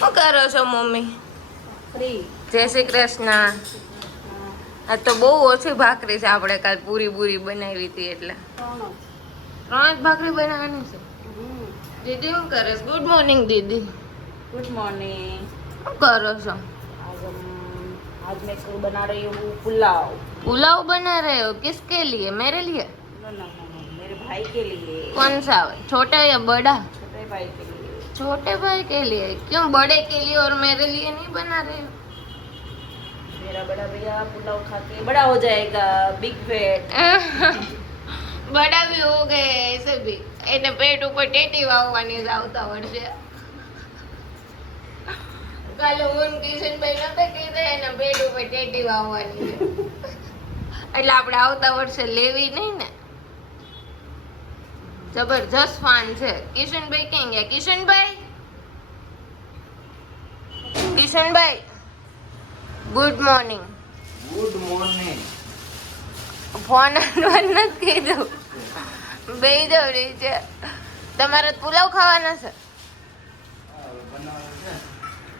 શું કરો છો મમ્મી? જય શ્રી કૃષ્ણ. આ તો બહુ ઓછી ભાખરી છે. આપણે કાલ પૂરી પૂરી બનાવી હતી એટલે 3 જ ભાખરી બનાવવાની છે. દીદી શું કરે? ગુડ મોર્નિંગ દીદી. Good morning. શું કરો છો? आज मैं बना रही हूँ पुलाव। पुलाव बना रहे हो? किसके लिए? मेरे लिए? नो नो नो नो, मेरे भाई के लिए। कौन सा? छोटा या बड़ा? छोटे भाई के लिए। छोटे भाई के लिए? क्यों बड़े के लिए और मेरे लिए नहीं बना रहे हो? मेरा बड़ा भैया पुलाव खा के बड़ा हो जाएगा, बिग फैट। बड़ा भी हो गए ऐसे भी. એને પેટ ઉપર ટેટી વાવવાની જ આવતા વર્ષે. કાલે હું કિશનભાઈ નતા કીધા એના પેટ ઉપર ટેટી વાવવાની છે. એટલે આપણે આવતા વર્ષે લેવી નહીં ને. જબરજસ્ત ફાન છે. કિશનભાઈ ક્યાં ગયા? Kishanbhai, Kishanbhai, good morning. Good morning. Phone નથી કીધું. બેહી જાવ રહી છે. તમારે પુલાવ ખાવાના છે?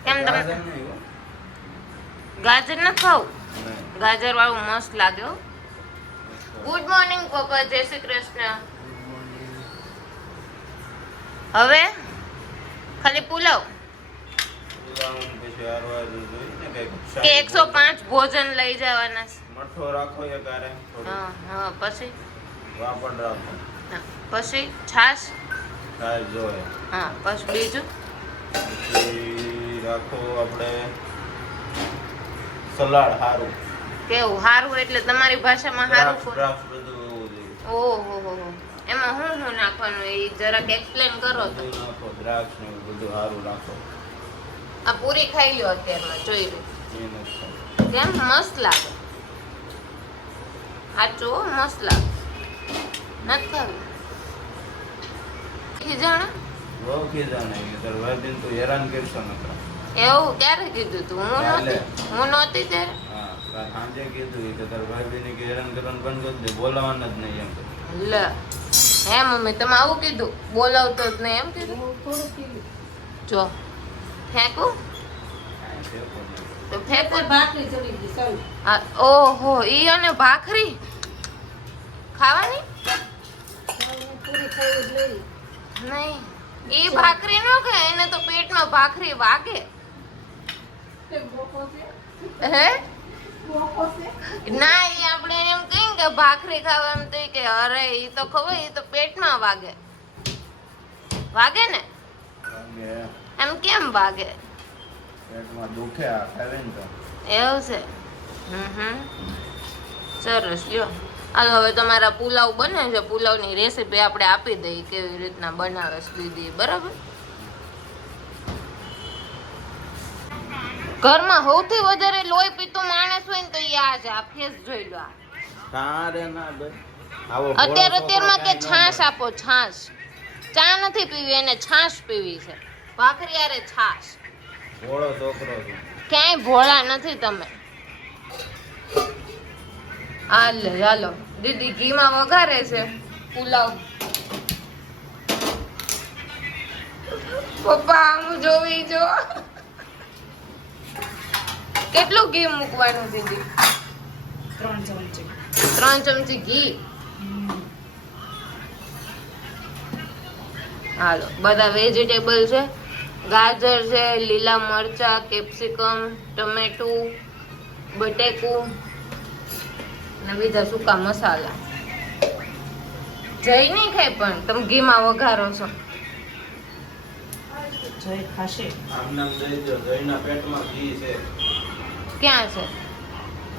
કેમ તમે ગાજર ન ખાવ? ગાજર વાળું મસ્ત લાગ્યો. ગુડ મોર્નિંગ પપ્પા. જય શ્રી કૃષ્ણ. હવે ખાલી પુલાવ કે 105 ભોજન લઈ જવાના છે? મઠો રાખો એ કારે હા હા. પછી વાપડ રાખો. હા, પછી છાશ. કાય જોય. હા, પછી બીજું પછી રાખો આપણે સલાડ હારું. કેવું હારું? એટલે તમારી ભાષામાં હારું દ્રાક્ષ બધું હોવું જોઈએ. ઓહો હો. એમાં હું નાખવાનું એ જરાક એક્સપ્લેન કરો તો. બધું નાખો, દ્રાક્ષ ને એવું બધું હારું રાખો. આ પૂરી ખાઈ લ્યો અત્યારમાં જોઈ લો. એ નથી. કેમ? મસ્ત લાગે. સાચું હો, મસ્ત લાગે. નથી ખાવી? ખીજાણા? બહુ કીધા નહીં તાર ભાઈ તું હેરાન કરશો નકરા. એવું ક્યારે કીધું તું? હું નહોતી ત્યારે. હા, કાલ સાંજે કીધું કે તાર ભાઈ ને કે હેરાન કરવાનું બંધ કરી દે, બોલાવાના જ નહીં એમ. લે હે મમ્મી, તમે આવું કીધું? બોલાવતો જ નહીં એમ કીધું? જો ફેંકું તો ફેંકું. भाखरी चली गई सब। આ ઓહો, ઈ અને ભાખરી ખાવાની पूरी खाई ले। નહીં. ઈ ભાખરી નો ખાય, એને તો પેટમાં ભાખરી વાગે. હે ના, ઈ આપણે એમ કહીએ કે ભાખરી ખાવા એમ તો ઈ કે અરે ઈ તો ખબર, ઈ તો પેટમાં વાગે. વાગે ને? એમ કેમ વાગે? પેટમાં દુખે આ ખાવે ને તો. એવું છે? સરસ. લ્યો હાલો, હવે તમારા પુલાવ બને છે. પુલાવની રેસીપી આપણે આપી દઈએ કેવી રીતના બનાવે છે દીદી. બરાબર? ઘરમાં સૌથી વધારે લોહી પીતું માણસ હોય ને તો ઈ આ છે. આ ફેસ જોઈ લો. આ તારે ના બે આવો અત્યારમાં કે છાશ આપો, છાશ. ચા નથી પીવી, એને છાશ પીવી છે. ભાખરી યારે છાશ. ભોળો છોકરો છે. ક્યાંય ભોળા નથી તમે. હાલે હાલો, દીદી ઘીમાં વઘારે છે પુલાવ. પપ્પા હું જોવી જો. કેટલું ઘી મૂકવાનું દીદી? 3 चमचे। 3 ચમચી ઘી. હાલો, બધા વેજીટેબલ છે. ગાજર છે, લીલા મરચા, કેપ્સિકમ, ટમેટું, બટેકું અને બીજા સૂકા મસાલા. જઈ નહીં ખાય પણ તમે ઘીમાં વઘારો છો. जय खाशे। આમનામ દઈ દો, જયના પેટમાં ઘી છે. ક્યાં છે?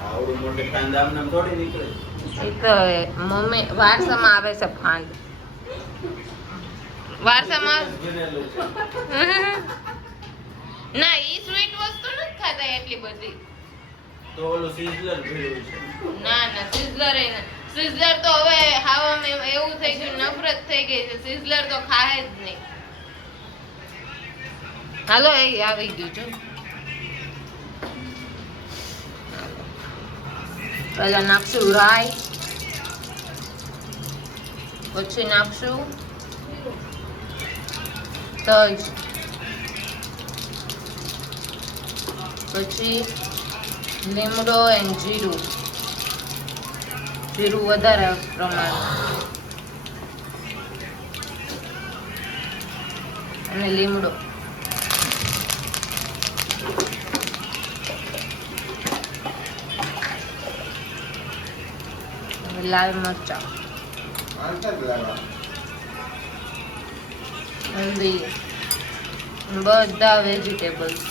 આવડું મોટી ખાંડ આમનામ થોડી નીકળે. એ તો મમ્મી વારસામાં આવે છે ફાંદ. વારસામાં બનેલું છે. ના, ઈ સ્વીટ વસ્તુ નથી ખાતા એટલી બધી. તો ઓલું સિઝલર ભેળ્યું છે. ના ના, સિઝલર એ ના. સિઝલર તો હવે ખાવામાં એવું થઈ ગયું, નફરત થઈ ગઈ છે. સિઝલર તો ખાય જ નહીં. હાલો, એ આવી ગયું છો. પહેલા નાખશું રાઈ, પછી નાખશું તજ, પછી લીમડો એન્ડ જીરું, જીરું વધારે પ્રમાણ, અને લીમડો. લાલ મરચાં, હલ્દી, બધા વેજીટેબલ્સ.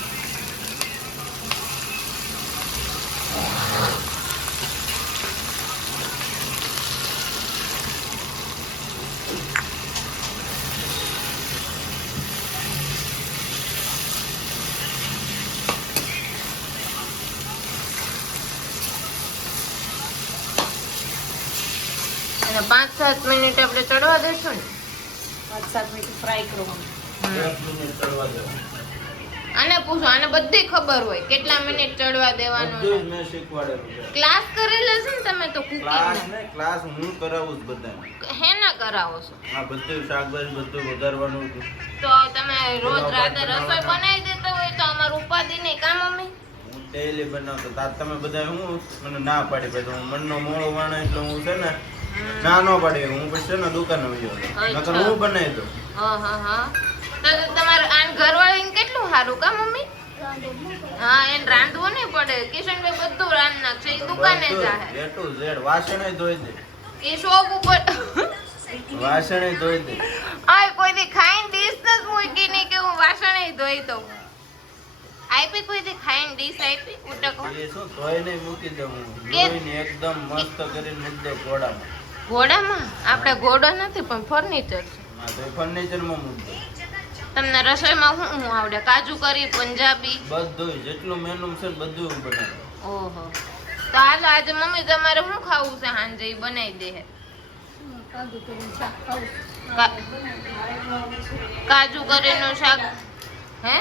અને 5-7 મિનિટ આપણે ચડવા દેશું ને. 5-7 મિનિટ ફ્રાય કરવાનું. 10 મિનિટ ચડવા દેવાનું. આને પૂછો, આને બધી ખબર હોય કેટલા મિનિટ ચડવા દેવાનું. બધું જ મેં શીખવાડેલું છે. ક્લાસ કરેલા છે ને તમે તો ક્લાસ કુકિંગ ને ક્લાસ હું કરાવું જ બધાને. હેના કરાવો છો? આ બધું શાકભાજી બધું વઘારવાનું હતું. તો તમે રોજ રાતે રસોઈ બનાવી દેતા હોય તો અમારું ઉપાધિ નહીં કા મમ્મી? હું ડેઈલી બનાવતો. તાર તમે બધા હું મને ના પાડી પછી હું મનનો મોળો વાણો એટલે હું છે ને ના ન પાડી હું પછી છે ને દુકાને વયો જાઉં. નકર હું બનાવી દઉં. હા તો તમારે આન ઘરવાળીને કેટલું સારું કા મમ્મી? હા, એને રાંધવું નહીં પડે. કિશનભાઈ બધું રાંધ નાખશે, એ દુકાને જાહે. A to Z વાસણે ધોઈ દે. એ શોપ ઉપર વાસણે ધોઈ દે. આય કોઈ દી ખાઈને ડીશ જ મૂકી નહીં કે હું વાસણે ધોઈ દઉં. આપી કોઈ દી ખાઈને ડીશ આપી ઉટકો? એ શું ધોઈને મૂકી દઉં હું. ધોઈને એકદમ મસ્ત કરીને મૂકી દઉં ઘોડામાં. ઘોડામાં? આપણે ઘોડો નથી પણ ફર્નિચર છે. હા તો ફર્નિચરમાં મૂકી દઉં. તમને રસોઈમાં શું આવડે? કાજુ કરી, પંજાબી? બધું જેટલું મેનુ છે ને બધું હું બનાવું. ઓહો, તો હાલો આજે મમ્મી તમારે શું ખાવું છે સાંજે ઈ બનાવી દે. કાજુ કરીનું શાક. હે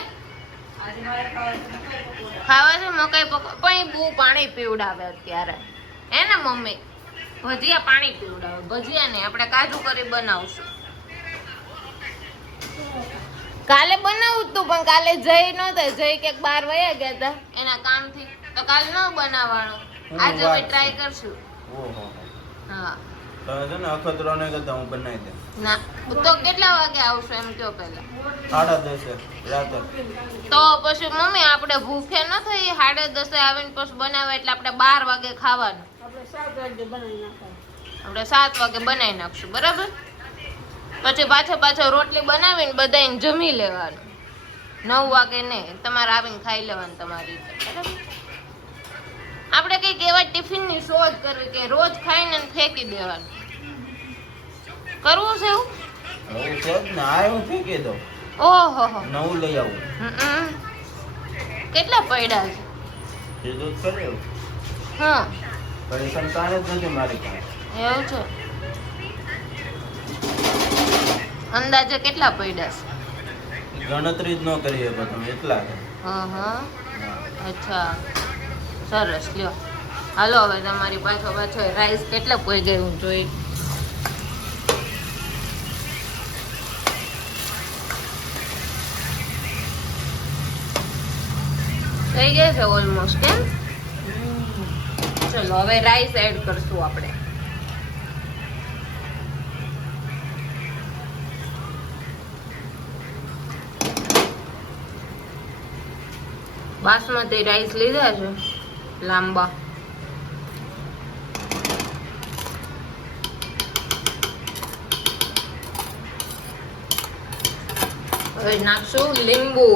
ખાવા છે મકાઈ પકો? પણ ઈ બહુ પાણી પીવડાવે અત્યારે, હે ને મમ્મી? ભજીયા પાણી પીવડાવે. ભજીયા નહીં, આપણે કાજુ કરી બનાવશું. કાલે બનાવું તું પણ કાલે જઈ નહોતા. જઈ ક્યાંક બહાર વયા ગયા હતા એના કામથી, તો કાલે ન બનાવવાનું. આજે હવે ટ્રાય કરશું. ઓહો હા તમે છે ને અખતરો નહીં કરતા હું બનાવી દઉં. ના તો કેટલા વાગે આવશો એમ કયો પહેલા? 10:30 રાતે. તો પછી મમ્મી આપણે ભૂખે ન થઈ 10:30 આવીને પછી બનાવે એટલે આપણે 12 વાગે ખાવાનું. આપણે 7 વાગે બનાવી નાખવાનું. આપણે 7 વાગે બનાવી નાખશું, બરાબર? પછી પાછો રોટલી બનાવીને બધાને જમી લેવાનું. 9 વાગે નહીં, તમારે આવીને ખાઈ લેવાનું તમારી રીતે, બરાબર? આપણે કઈક એવા ટિફિનની શોધ કરવી કે રોજ ખાઈને ફેંકી દેવાનું. કરવું છે એવું? હું છે જ ને આ હું ફેંકી દઉં. ઓહો નવું લઈ આવું. કેટલા પડ્યા છે? કીધું જ કરે એવું. હા પૈસા તાણે જ નથી મારી પાસે. એવું છે. અંદાજે કેટલા પડ્યા છે? ગણતરી જ ન કરી શકો તમે એટલા છે. હા અચ્છા સરસ. લ્યો હાલો હવે તમારી પાછો રાઈસ કેટલા પોઈ ગઈ હું જોઈ. થઈ ગયા છે ઓલમોસ્ટ એમ. ચલો હવે રાઈસ એડ કરશું આપણે. બાસમતી રાઈસ લીધા છે લાંબા. હવે નાખશું લીંબુ.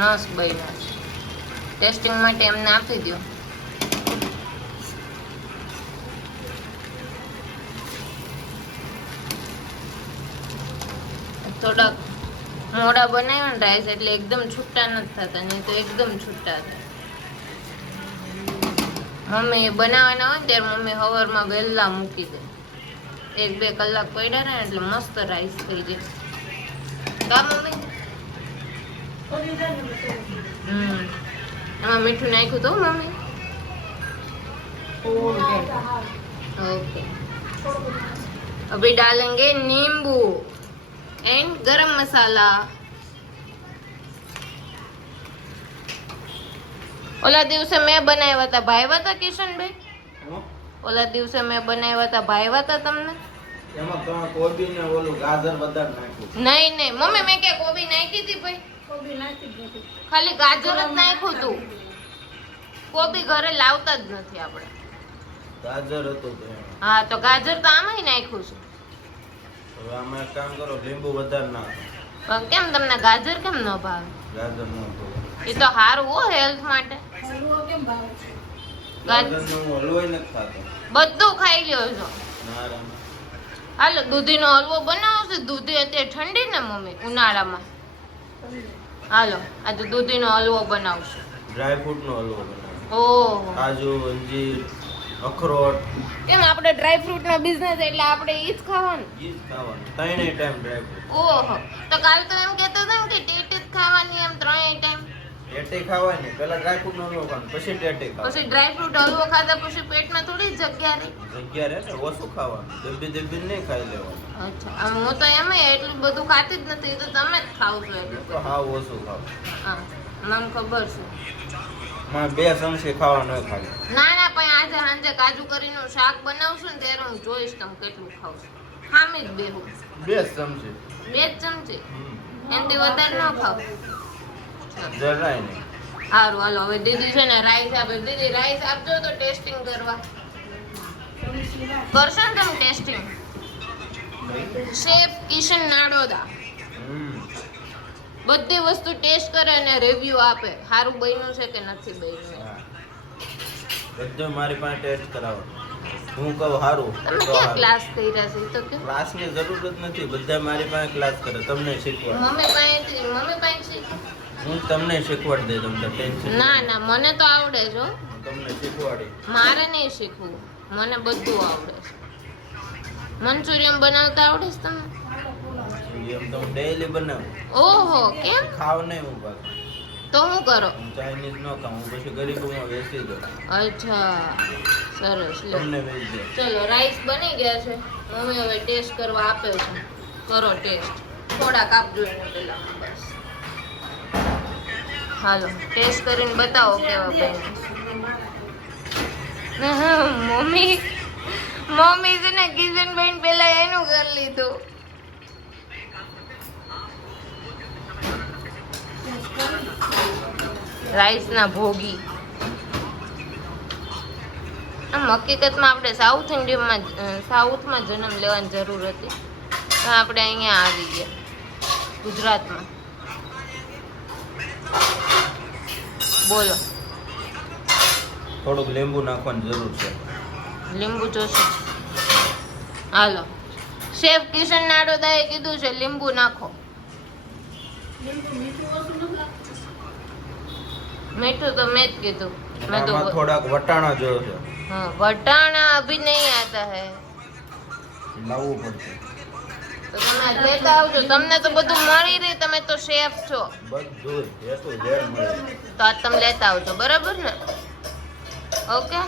મસ્ત બન્યા છે. ટેસ્ટિંગ માટે એમને આપી દો. થોડાક મોડા બનાવ્યા ને રાઈસ એટલે એકદમ છૂટા નથી થતા, નહીં તો એકદમ છૂટા થાય. મમ્મી બનાવવાના હોય ને ત્યારે મમ્મી સવારમાં વહેલા મૂકી દે. 1-2 કલાક પડ્યા ને એટલે મસ્ત રાઈસ થઈ જાય. કા મમ્મી? એમાં મીઠું નાખ્યું તો મમ્મી? ओके अभी डालेंगे नींबू एंड गरम मसाला ओला दिवसे मैं बनाया था भाई था किशन भाई ઓલા દિવસે મેં બનાવ્યા હતા ભાઈવા હતા તમને એમાં તમે કોબી ને ઓલું ગાજર વધારે નાખ્યું નહીં નહીં મમ્મી મેં કે કોબી નાખી હતી ભાઈ કોબી નાખી દીધી. ખાલી ગાજર જ નાખ્યું હતું કોબી ઘરે લાવતા જ નથી આપણે ગાજર હતું તો એમાં. હા તો ગાજર તો આમાંય નાખ્યું છે હવે આમાં એક કામ કરો લીંબુ વધારે નાખો પણ કેમ તમને ગાજર કેમ ન ભાવે ગાજર નો એ તો સારું હો હેલ્થ માટે હલવો કેમ ભાવે છે? ગાજર નો હલવો નથી ખાતો બધું ખાઈ લ્યો છો ના રે ના. હાલો દૂધીનો હલવો બનાવો છે દૂધી અત્યારે ઠંડી ને મમ્મી ઉનાળામાં હાલો આજે દૂધીનો હલવો બનાવશું ડ્રાય ફ્રૂટ નો હલવો બનાવો ઓહો કાજુ અંજીર અખરોટ કેમ આપણે ડ્રાય ફ્રૂટ નો બિઝનેસ એટલે આપણે ઈ જ ખાવાનું ઈ જ ખાવાનું ત્રણેય ટાઈમ ડ્રાય ફ્રૂટ ઓહો તો કાલ તો એમ કહેતા હતા ને કે ટેટ જ ખાવાની એમ ત્રણેય ટાઈમ ટેટે ખાવાય ને પેલા ડ્રાય ફ્રૂટ નો હલવો ખાવાનો પછી ટેટે પછી ખાવાનું ડ્રાય ફ્રૂટ હલવો ખાધા પછી પેટમાં થોડી જગ્યા રહી જગ્યા રહે ને ઓછું ખાવાનું દબી દબી નહીં ખાઈ લેવાનું અચ્છા આમ હું તો એમ એટલું બધું ખાતી જ નથી એ તો તમે જ ખાવ છો એટલું તો હાવ ઓછું ખાવ હા મને ખબર છે માં 2 ચમચી ખાવાનું હોય ખાલી ના ના પણ આજે સાંજે કાજુ કરીનું શાક બનાવશું ને ત્યારે હું જોઈશ તમે કેટલું ખાવશો ખામી જ બેહું 2 ચમચી 2 જ ચમચી એનાથી વધારે ન ખાવ જરાય નહીં સારું હાલો હવે દીદી છે ને રાઈસ આપે દીદી રાઈસ આપજો તો ટેસ્ટિંગ કરવા કરશો ને તમે ટેસ્ટિંગ શેફ કિશન નાડોદા બધી વસ્તુ ટેસ્ટ કરે અને રિવ્યુ આપે સારું બન્યું છે કે નથી બન્યું હા. બધું મારી પાસે ટેસ્ટ કરાવો હું કહું સારું તમે તો ક્યાં સારું. ક્લાસ કર્યા છે ઈ તો કે ક્લાસની જરૂર જ નથી બધા મારી પાસે ક્લાસ કરે તમને શીખવાડ મમ્મી પાસે હું તમને શીખવાડી દઈ તમને ટેન્શન ના ના મને તો આવડે છે હો. હું તમને શીખવાડી મારે નહીં શીખવું મને બધું આવડે છે મંચુરિયન બનાવતા આવડે છે તમને એમ તો હું ડેઈલી બનાવું ઓહો કેમ ખાવ નહીં હું પાછું તો હું કરો હું ચાઇનીઝ ન ખાઉં હું પછી ગરીબોમાં વેચી દઉં અચ્છા સરસ લે તમને વેચી દઉં ચલો રાઈસ બની ગયા છે મમ્મી હવે ટેસ્ટ કરવા આપે છે કરો ટેસ્ટ થોડાક આપજો એને પેલા બસ હાલો ટેસ્ટ કરીને બતાવો કેવા બન્યા મમ્મી મમ્મી છે ને કિશનભાઈ પેલા એનું કરી લીધું રાઈસ ના ભોગી આમ હકીકતમાં આપણે સાઉથ ઇન્ડિયનમાં સાઉથમાં જન્મ લેવાની જરૂર હતી તો આપણે અહીંયા આવી ગયા ગુજરાતમાં બોલો થોડુંક લીંબુ નાખવાની જરૂર છે લીંબુ જોશે હાલો શેફ કિશન નાડોદાએ કીધું છે લીંબુ નાખો લીંબુ મીઠું ઓછું નથી લાગતું? મીઠું તો મેં જ કીધું મેં તો આમાં થોડાક વટાણા જોયો છે हाँ वटाना अभी नहीं आता है લાવવું પડશે તો તમે લેતા આવજો તમને તો બધું મળી રહે તમે તો શેફ છો બધું એ તો ઝેર મળે તો આજ તમે લેતા આવજો બરાબર ને ઓકે